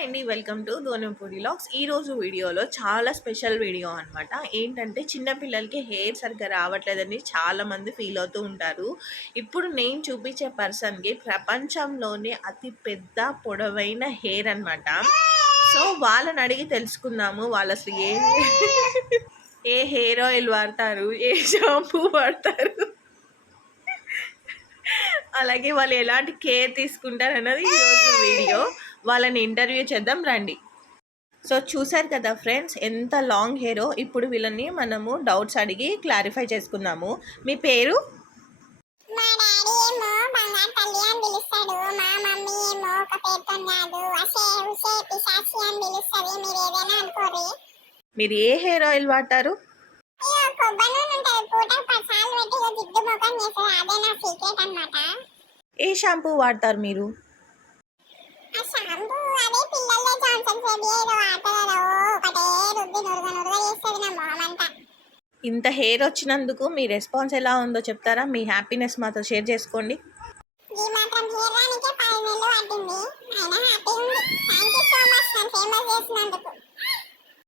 Hi అండి, welcome to Dhonipudi vlogs. ఈరోజు వీడియోలో చాలా స్పెషల్ వీడియో అనమాట. ఏంటంటే చిన్నపిల్లలకి హెయిర్ సరిగ్గా రావట్లేదని చాలామంది ఫీల్ అవుతూ ఉంటారు. ఇప్పుడు నేను చూపించే పర్సన్కి ప్రపంచంలోనే అతి పెద్ద పొడవైన హెయిర్ అనమాట. సో వాళ్ళని అడిగి తెలుసుకుందాము వాళ్ళు అసలు ఏ హెయిర్ ఆయిల్ వాడతారు, ఏ షాంపూ వాడతారు, అలాగే వాళ్ళు ఎలాంటి కేర్ తీసుకుంటారు అన్నది ఈరోజు వీడియో. వాళ్ళని ఇంటర్వ్యూ చేద్దాం రండి. సో చూసారు కదా ఫ్రెండ్స్, ఎంత లాంగ్ హెయిరో. ఇప్పుడు వీళ్ళని మనము డౌట్స్ అడిగి క్లారిఫై చేసుకుందాము. మీ పేరు? మా డాడీ ఏమో బంగారు తల్లి అని పిలుస్తాడు. మా మమ్మీ ఏమో ఒక పేరుతో కాదు అసే ఉసే పిశాచి అని పిలుస్తుంది. మీరు ఏదైనా అనుకోరి. మీరు ఏ హెయిర్ ఆయిల్ వాడతారు? కొబ్బరి నూనె ఉంటుంది, పూట 10 సార్లు పెట్టి జిడ్డు ముఖం చేస్తుంది. అదే నా సీక్రెట్ అన్నమాట. ఏ షాంపూ వాడతారు మీరు? ఆ షాంపూ అదే పిల్లలే జాన్సన్ బేబీ ఏదో వాడతారు. ఒకటే రుద్ది నురుగ చేస్తుంది నా మొహం అంతా. ఇంత హెయిర్ వచ్చినందుకు మీ రెస్పాన్స్ ఎలా ఉందో చెప్తారా? మీ హ్యాపీనెస్ మాతో షేర్ చేసుకోండి. ఈ మాత్రం హెయిర్ రానికే 10 నెలలు పట్టింది. అయినా హ్యాపీ ఉంది. థ్యాంక్ యూ సో మచ్ నన్ను ఫేమస్ చేసినందుకు.